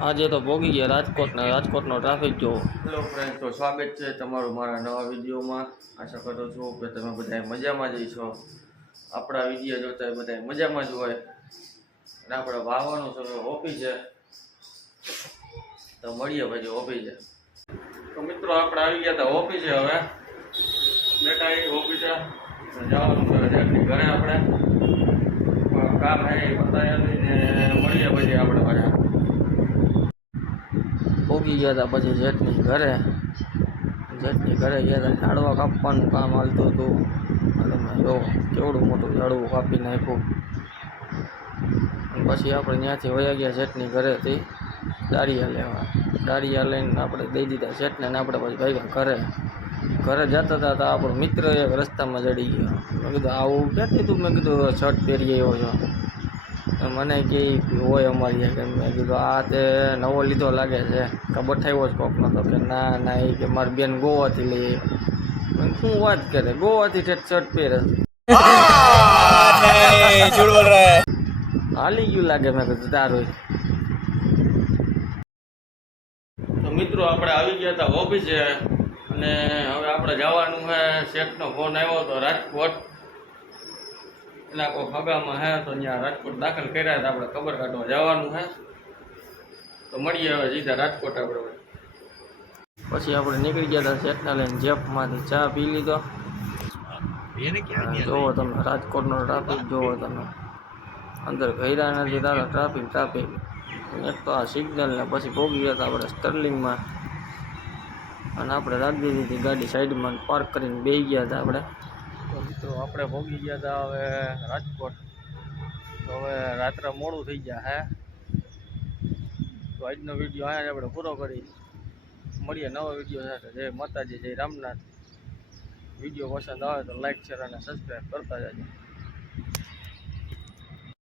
આજે તો ભોગી ગયા રાજકોટ ને રાજકોટનો ટ્રાફિક જોવો. હેલો ફ્રેન્ડ, તો સ્વાગત છે તમારું મારા નવા વિડીયોમાં. આશા કરું છું કે તમે બધા મજામાં જ છો. આપણા વિડીયો જોતા બધા મજામાં જ હોય. અને આપણે વાવવાનું સમય ઓફિસે, તો મળીએ પછી ઓફિસે. તો મિત્રો આપણે આવી ગયા હતા ઓફિસે. હવે બેઠા એ ઓફિસે જવાનું ઘરે આપણે કામ હે બતાવ્યા મળીએ પછી આપણે પાછા. ભોગી ગયા હતા પછી જેઠની ઘરે ગયા હતા. ઝાડવા કાપવાનું કામ હાલતું હતું. અને જો કેવડું મોટું ઝાડવું કાપી નાખ્યું. પછી આપણે ત્યાંથી વયા ગયા જેઠની ઘરેથી દાળિયા લેવા. દાળિયા લઈને આપણે દઈ દીધા શેઠને. આપણે પછી ભાગ્યા ઘરે જતા હતા તો આપણો મિત્ર એક રસ્તામાં ચડી ગયો. મેં કીધું આવું ક્યાંથી તું? મેં કીધું શર્ટ પહેરી આવ્યો છો. મને કે હોય અમારી કે. મેં કીધું આ તે નવો લીધો લાગે છે કે બઠાવ્યો જ કોક નતો? કે ના એ કે મારી બેન ગોવાથી લઈ આવી. શું વાત કરે? ગોવાથી શર્ટ પહેરે હાલી ગયું લાગે. મેં કીધું તારું. તો મિત્રો આપણે આવી ગયા હતા ઓફિસે અને હવે આપણે જવાનું છે. શેઠનો ફોન આવ્યો હતો રાજકોટ. એના કોઈ હગામાં હે તો ત્યાં રાજકોટ દાખલ કર્યા હતા. આપણે ખબર કાઢવા જવાનું છે. તો મળીએ હવે સીધા રાજકોટ. આપણે પછી આપણે નીકળી ગયા હતા શેઠના લઈને. જેફમાંથી ચા પી લીધો. જોવો તમે રાજકોટનો ટ્રાફિક જોવો તમે. અંદર ઘેરા નથી તારા ટ્રાફિક. એક તો આ સિગ્નલ ને પછી ભોગી ગયા હતા આપણે સ્ટર્લિંગમાં. અને આપણે રાખી દીધી હતી ગાડી સાઈડમાં પાર્ક કરીને બેસી ગયા હતા આપણે. તો મિત્રો આપણે ભોગી ગયા હતા હવે રાજકોટ. તો હવે રાત્રે મોડું થઈ ગયા હે. તો આજનો વિડીયો અહીંયા આપણે પૂરો કરી. મળીએ નવા વિડીયો સાથે. જય માતાજી, જય રામનાથ. વિડીયો પસંદ આવે તો લાઈક, શેર અને સબસ્ક્રાઈબ કરતા જજો.